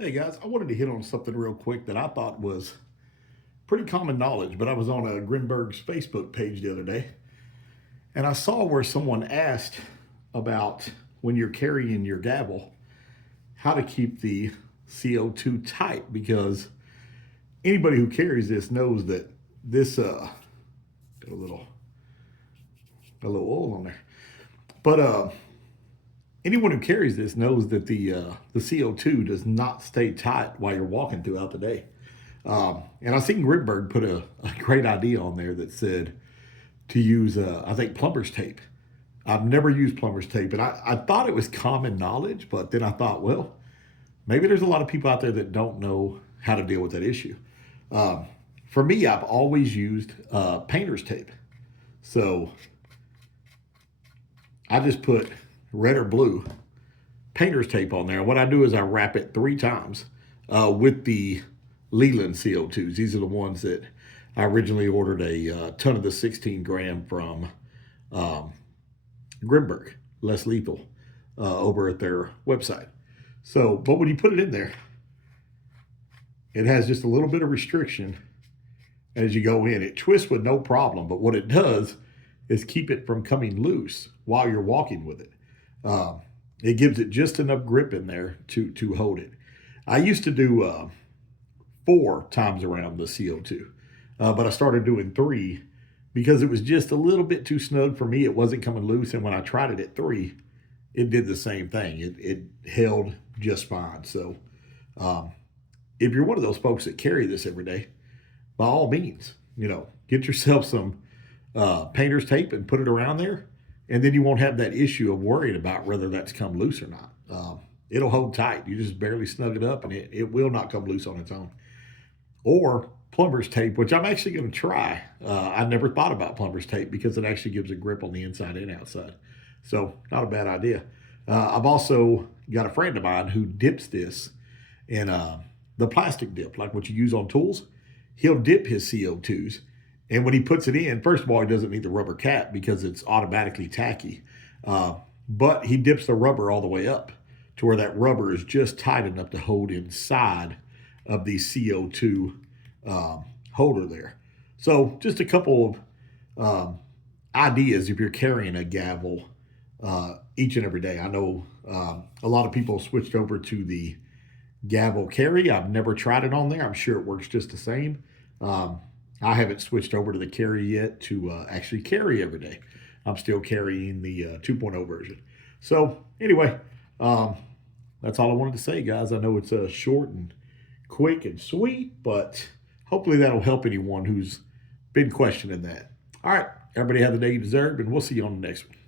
Hey guys, I wanted to hit on something real quick that I thought was pretty common knowledge, but I was on a Grimburg's Facebook page the other day and I saw where someone asked about when you're carrying your gavel, how to keep the CO2 tight because anybody who carries this knows that this got a little oil on there. But anyone who carries this knows that the CO2 does not stay tight while you're walking throughout the day. And I seen Grimburg put a great idea on there that said to use, I think, plumber's tape. I've never used plumber's tape, and I thought it was common knowledge, but then I thought, well, maybe there's a lot of people out there that don't know how to deal with that issue. Um, for me, I've always used painter's tape. So I just put red or blue painter's tape on there. What I do is I wrap it 3 times with the Leland CO2s. These are the ones that I originally ordered a ton of the 16 gram from um, Grimburg, less lethal, over at their website. So, but when you put it in there, it has just a little bit of restriction as you go in. It twists with no problem, but what it does is keep it from coming loose while you're walking with it. Um, it gives it just enough grip in there to hold it. I used to do 4 times around the CO2, but I started doing 3 because it was just a little bit too snug for me. It wasn't coming loose, and when I tried it at 3, it did the same thing. It held just fine. So um, if you're one of those folks that carry this every day, by all means, get yourself some painter's tape and put it around there, and then you won't have that issue of worrying about whether that's come loose or not. It'll hold tight. You just barely snug it up, and it will not come loose on its own. Or plumber's tape, which I'm actually going to try. I never thought about plumber's tape because it actually gives a grip on the inside and outside. So, not a bad idea. I've also got a friend of mine who dips this in the plastic dip, like what you use on tools. He'll dip his CO2s, and when he puts it in, first of all, he doesn't need the rubber cap because it's automatically tacky. But he dips the rubber all the way up to where that rubber is just tight enough to hold inside of the CO2 holder there. So just a couple of ideas if you're carrying a gavel each and every day. I know a lot of people switched over to the gavel carry. I've never tried it on there. I'm sure it works just the same. I haven't switched over to the carry yet to actually carry every day. I'm still carrying the 2.0 version. So anyway, that's all I wanted to say, guys. I know it's short and quick and sweet, but hopefully that'll help anyone who's been questioning that. All right, everybody have the day you deserve, and we'll see you on the next one.